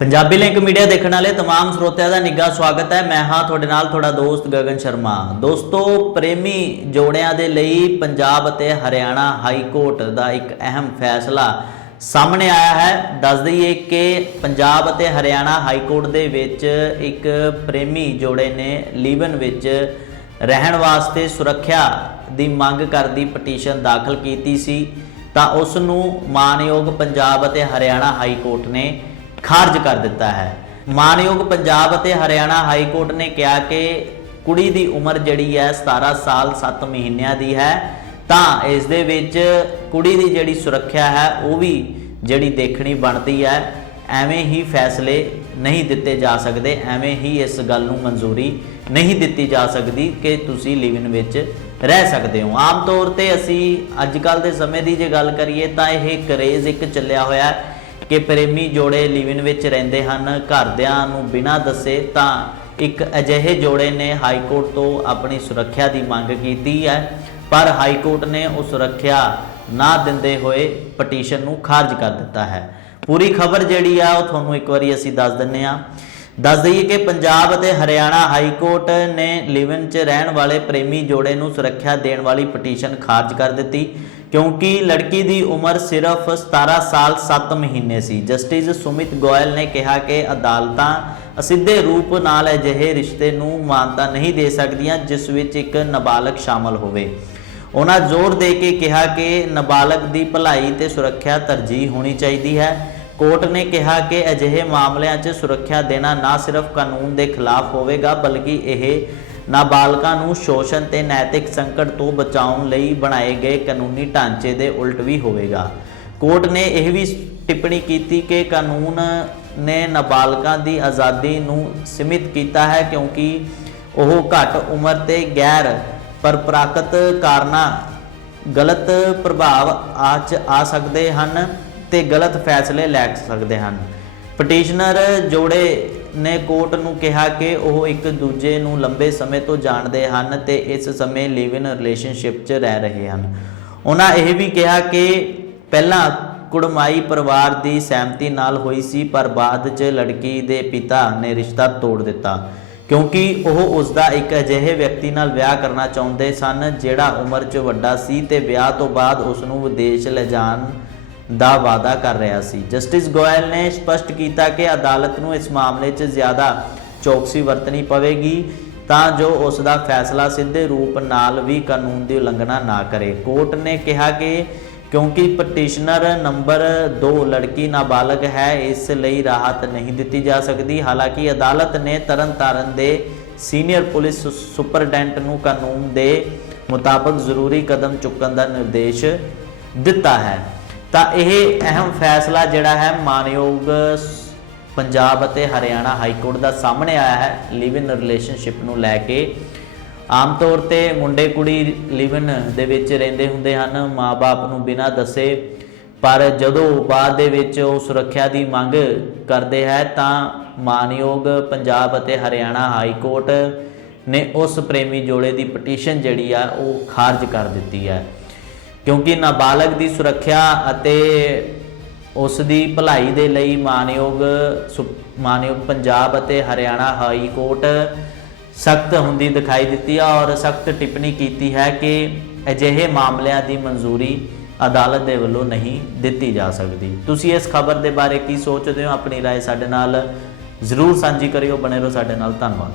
Punjabi link media ਦੇਖਣ ਵਾਲੇ तमाम ਸਰੋਤਿਆਂ ਦਾ ਨਿੱਘਾ ਸਵਾਗਤ ਹੈ ਮੈਂ ਹਾਂ ਤੁਹਾਡੇ ਨਾਲ ਤੁਹਾਡਾ ਦੋਸਤ ਗਗਨ ਸ਼ਰਮਾ ਦੋਸਤੋ ਪ੍ਰੇਮੀ ਜੋੜਿਆਂ ਦੇ ਲਈ ਪੰਜਾਬ ਅਤੇ ਹਰਿਆਣਾ ਹਾਈ ਕੋਰਟ ਦਾ ਇੱਕ ਅਹਿਮ ਫੈਸਲਾ ਸਾਹਮਣੇ ਆਇਆ ਹੈ ਦੱਸ ਦਈਏ ਕਿ ਪੰਜਾਬ ਅਤੇ ਹਰਿਆਣਾ ਹਾਈ ਕੋਰਟ ਦੇ ਵਿੱਚ ਇੱਕ ਪ੍ਰੇਮੀ ਜੋੜੇ ਨੇ ਲੀਵਨ ਵਿੱਚ ਰਹਿਣ ਵਾਸਤੇ ਸੁਰੱਖਿਆ ਦੀ ਮੰਗ ਕਰਦੀ ਪਟੀਸ਼ਨ ਦਾਖਲ ਕੀਤੀ ਸੀ ਤਾਂ ਉਸ ਨੂੰ ਮਾਨਯੋਗ ਪੰਜਾਬ ਅਤੇ ਹਰਿਆਣਾ ਹਾਈ ਕੋਰਟ ਨੇ ਖਾਰਜ ਕਰ ਦਿੱਤਾ ਹੈ। ਮਾਨਯੋਗ ਪੰਜਾਬ ਅਤੇ ਹਰਿਆਣਾ ਹਾਈ ਕੋਰਟ ਨੇ ਕਿਹਾ ਕਿ ਕੁੜੀ ਦੀ ਉਮਰ ਜਿਹੜੀ ਹੈ 17 ਸਾਲ 7 ਮਹੀਨਿਆਂ ਦੀ ਹੈ। ਤਾਂ ਇਸ ਦੇ ਵਿੱਚ ਕੁੜੀ ਦੀ ਜਿਹੜੀ ਸੁਰੱਖਿਆ ਹੈ, ਉਹ ਵੀ ਜਿਹੜੀ ਦੇਖਣੀ ਬਣਦੀ ਹੈ। ਐਵੇਂ ਹੀ ਫੈਸਲੇ ਨਹੀਂ ਦਿੱਤੇ ਜਾ ਸਕਦੇ, ਐਵੇਂ ਹੀ ਇਸ ਗੱਲ ਨੂੰ ਮਨਜ਼ੂਰੀ ਨਹੀਂ ਦਿੱਤੀ ਜਾ ਸਕਦੀ ਕਿ ਤੁਸੀਂ ਲਿਵਿਨ ਵਿੱਚ ਰਹਿ ਸਕਦੇ ਹੋ। ਆਮ ਤੌਰ ਤੇ ਅਸੀਂ ਅੱਜ ਕੱਲ ਦੇ ਸਮੇਂ ਦੀ ਜੇ ਗੱਲ ਕਰੀਏ ਤਾਂ ਇਹ ਕਰੇਜ਼ ਇੱਕ ਚੱਲਿਆ ਹੋਇਆ ਹੈ ਕਿ ਪ੍ਰੇਮੀ ਜੋੜੇ ਲਿਵਿਨ ਵਿੱਚ ਰਹਿੰਦੇ ਹਨ, ਘਰਦਿਆਂ ਨੂੰ ਬਿਨਾਂ ਦੱਸੇ ਤਾਂ ਇੱਕ ਅਜਿਹੇ ਜੋੜੇ ਨੇ ਹਾਈ ਕੋਰਟ ਤੋਂ ਆਪਣੀ ਸੁਰੱਖਿਆ ਦੀ ਮੰਗ ਕੀਤੀ ਹੈ, ਪਰ ਹਾਈ ਕੋਰਟ ਨੇ ਉਹ ਸੁਰੱਖਿਆ ਨਾ ਦਿੰਦੇ ਹੋਏ ਪਟੀਸ਼ਨ ਨੂੰ ਖਾਰਜ ਕਰ ਦਿੱਤਾ ਹੈ। ਪੂਰੀ ਖਬਰ ਜਿਹੜੀ ਆ, ਉਹ ਤੁਹਾਨੂੰ ਇੱਕ ਵਾਰੀ ਅਸੀਂ ਦੱਸ ਦਿੰਨੇ ਆ। ਦੱਸ ਦਈਏ ਕਿ ਪੰਜਾਬ ਅਤੇ ਹਰਿਆਣਾ ਹਾਈ ਕੋਰਟ ਨੇ ਲਿਵਨ 'ਚ ਰਹਿਣ ਵਾਲੇ ਪ੍ਰੇਮੀ ਜੋੜੇ ਨੂੰ ਸੁਰੱਖਿਆ ਦੇਣ ਵਾਲੀ ਪਟੀਸ਼ਨ ਖਾਰਜ ਕਰ ਦਿੱਤੀ। ਕਿਉਂਕਿ ਲੜਕੀ ਦੀ ਉਮਰ ਸਿਰਫ 17 ਸਾਲ 7 ਮਹੀਨੇ ਸੀ। ਜਸਟਿਸ ਸੁਮਿਤ ਗੋਇਲ ਨੇ ਕਿਹਾ ਕਿ ਅਦਾਲਤਾਂ ਅਸਿੱਧੇ ਰੂਪ ਨਾਲ ਅਜਿਹੇ ਰਿਸ਼ਤੇ ਨੂੰ ਮਾਨਤਾ ਨਹੀਂ ਦੇ ਸਕਦੀਆਂ, ਜਿਸ ਵਿੱਚ ਇੱਕ ਨਾਬਾਲਗ ਸ਼ਾਮਲ ਹੋਵੇ। ਉਹਨਾਂ ਜ਼ੋਰ ਦੇ ਕੇ ਕਿਹਾ ਕਿ ਨਾਬਾਲਗ ਦੀ ਭਲਾਈ ਤੇ ਸੁਰੱਖਿਆ ਤਰਜੀਹ ਹੋਣੀ ਚਾਹੀਦੀ ਹੈ। ਕੋਰਟ ਨੇ ਕਿਹਾ ਕਿ ਅਜਿਹੇ ਮਾਮਲਿਆਂ 'ਚ ਸੁਰੱਖਿਆ ਦੇਣਾ ਨਾ ਸਿਰਫ ਕਾਨੂੰਨ ਦੇ ਖਿਲਾਫ ਹੋਵੇਗਾ, ਬਲਕਿ ਇਹ ਨਾਬਾਲਗਾਂ ਨੂੰ ਸ਼ੋਸ਼ਣ ਤੇ ਨੈਤਿਕ ਸੰਕਟ ਤੋਂ ਬਚਾਉਣ ਲਈ ਬਣਾਏ ਗਏ ਕਾਨੂੰਨੀ ਢਾਂਚੇ ਦੇ ਉਲਟ ਵੀ ਹੋਵੇਗਾ। ਕੋਰਟ ਨੇ ਇਹ ਵੀ ਟਿੱਪਣੀ ਕੀਤੀ ਕਿ ਕਾਨੂੰਨ ਨੇ ਨਾਬਾਲਗਾਂ ਦੀ ਆਜ਼ਾਦੀ ਨੂੰ ਸੀਮਿਤ ਕੀਤਾ ਹੈ ਕਿਉਂਕਿ ਉਹ ਘੱਟ ਉਮਰ ਤੇ ਗੈਰ ਪਰਪਰਾਗਤ ਕਾਰਨਾਂ ਗਲਤ ਪ੍ਰਭਾਵ ਆਚ ਆ ਸਕਦੇ ਹਨ ਤੇ ਗਲਤ ਫੈਸਲੇ ਲੈ ਸਕਦੇ ਹਨ। ਪਟੀਸ਼ਨਰ ਜੋੜੇ ਨੇ ਕੋਰਟ ਨੂੰ ਕਿਹਾ ਕਿ ਉਹ ਇੱਕ ਦੂਜੇ ਨੂੰ ਲੰਬੇ ਸਮੇਂ ਤੋਂ ਜਾਣਦੇ ਹਨ ਤੇ ਇਸ ਸਮੇਂ ਲਿਵ ਇਨ ਰਿਲੇਸ਼ਨਸ਼ਿਪ 'ਚ ਰਹਿ ਰਹੇ ਹਨ। ਉਹਨਾਂ ਇਹ ਵੀ ਕਿਹਾ ਕਿ ਪਹਿਲਾਂ ਕੁੜਮਾਈ ਪਰਿਵਾਰ ਦੀ ਸਹਿਮਤੀ ਨਾਲ ਹੋਈ ਸੀ, ਪਰ ਬਾਅਦ 'ਚ ਲੜਕੀ ਦੇ ਪਿਤਾ ਨੇ ਰਿਸ਼ਤਾ ਤੋੜ ਦਿੱਤਾ। ਕਿਉਂਕਿ ਉਹ ਉਸ ਦਾ ਇੱਕ ਅਜਿਹੇ ਵਿਅਕਤੀ ਨਾਲ ਵਿਆਹ ਕਰਨਾ ਚਾਹੁੰਦੇ ਸਨ, ਜਿਹੜਾ ਉਮਰ 'ਚ ਵੱਡਾ ਸੀ ਤੇ ਵਿਆਹ ਤੋਂ ਬਾਅਦ ਉਸ ਨੂੰ ਵਿਦੇਸ਼ ਲਿਜਾਣ ਦਾ ਵਾਅਦਾ ਕਰ ਰਿਹਾ ਸੀ। ਜਸਟਿਸ ਗੋਇਲ ਨੇ ਸਪਸ਼ਟ ਕੀਤਾ ਕਿ ਅਦਾਲਤ ਨੂੰ ਇਸ ਮਾਮਲੇ 'ਚ ਜ਼ਿਆਦਾ ਚੌਕਸੀ ਵਰਤਣੀ ਪਵੇਗੀ ਤਾਂ ਜੋ ਉਸ ਦਾ ਫੈਸਲਾ ਸਿੱਧੇ ਰੂਪ ਨਾਲ ਵੀ ਕਾਨੂੰਨ ਦੀ ਉਲੰਘਣਾ ਨਾ ਕਰੇ। ਕੋਰਟ ਨੇ ਕਿਹਾ ਕਿ ਕਿਉਂਕਿ ਪਟੀਸ਼ਨਰ ਨੰਬਰ 2 ਲੜਕੀ ਨਾਬਾਲਗ ਹੈ, ਇਸ ਲਈ ਰਾਹਤ ਨਹੀਂ ਦਿੱਤੀ ਜਾ ਸਕਦੀ। ਹਾਲਾਂਕਿ ਅਦਾਲਤ ਨੇ ਤਰਨਤਾਰਨ ਦੇ ਸੀਨੀਅਰ ਪੁਲਿਸ ਸੁਪਰਡੈਂਟ ਨੂੰ ਕਾਨੂੰਨ ਦੇ ਮੁਤਾਬਕ ਜ਼ਰੂਰੀ ਕਦਮ ਚੁੱਕਣ ਦਾ ਨਿਰਦੇਸ਼ ਦਿੱਤਾ ਹੈ। ਤਾਂ ਇਹ ਅਹਿਮ ਫੈਸਲਾ ਜਿਹੜਾ ਹੈ ਮਾਨਯੋਗ ਪੰਜਾਬ ਅਤੇ ਹਰਿਆਣਾ ਹਾਈ ਕੋਰਟ ਦਾ ਸਾਹਮਣੇ ਆਇਆ ਹੈ ਲਿਵ ਇਨ ਰਿਲੇਸ਼ਨਸ਼ਿਪ ਨੂੰ ਲੈ ਕੇ। ਆਮ ਤੌਰ ਤੇ ਮੁੰਡੇ ਕੁੜੀ ਲਿਵ ਇਨ ਦੇ ਵਿੱਚ ਰਹਿੰਦੇ ਹੁੰਦੇ ਹਨ ਮਾਪੇ ਨੂੰ ਬਿਨਾਂ ਦੱਸੇ, ਪਰ ਜਦੋਂ ਬਾਅਦ ਦੇ ਵਿੱਚ ਉਹ ਸੁਰੱਖਿਆ ਦੀ ਮੰਗ ਕਰਦੇ ਹੈ, ਤਾਂ ਮਾਨਯੋਗ ਪੰਜਾਬ ਅਤੇ ਹਰਿਆਣਾ ਹਾਈ ਕੋਰਟ ਨੇ ਉਸ ਪ੍ਰੇਮੀ ਜੋੜੇ ਦੀ ਪਟੀਸ਼ਨ ਜਿਹੜੀ ਆ, ਉਹ ਖਾਰਜ ਕਰ ਦਿੱਤੀ ਹੈ। ਕਿਉਂਕਿ ਨਾਬਾਲਗ ਦੀ ਸੁਰੱਖਿਆ ਅਤੇ ਉਸ ਦੀ ਭਲਾਈ ਦੇ ਲਈ ਮਾਨਯੋਗ ਸੁਪ- ਮਾਨਯੋਗ ਪੰਜਾਬ ਅਤੇ ਹਰਿਆਣਾ ਹਾਈ ਕੋਰਟ ਸਖਤ ਹੁੰਦੀ ਦਿਖਾਈ ਦਿੱਤੀ ਹੈ ਔਰ ਸਖਤ ਟਿੱਪਣੀ ਕੀਤੀ ਹੈ ਕਿ ਅਜਿਹੇ ਮਾਮਲਿਆਂ ਦੀ ਮਨਜ਼ੂਰੀ ਅਦਾਲਤ ਦੇ ਵੱਲੋਂ ਨਹੀਂ ਦਿੱਤੀ ਜਾ ਸਕਦੀ ਤੁਸੀਂ ਇਸ ਖਬਰ ਦੇ ਬਾਰੇ ਕੀ ਸੋਚਦੇ ਹੋ ਆਪਣੀ رائے ਸਾਡੇ ਨਾਲ ਜ਼ਰੂਰ ਸਾਂਝੀ ਕਰਿਓ ਬਣੇ ਰਹੋ ਸਾਡੇ ਨਾਲ ਧੰਨਵਾਦ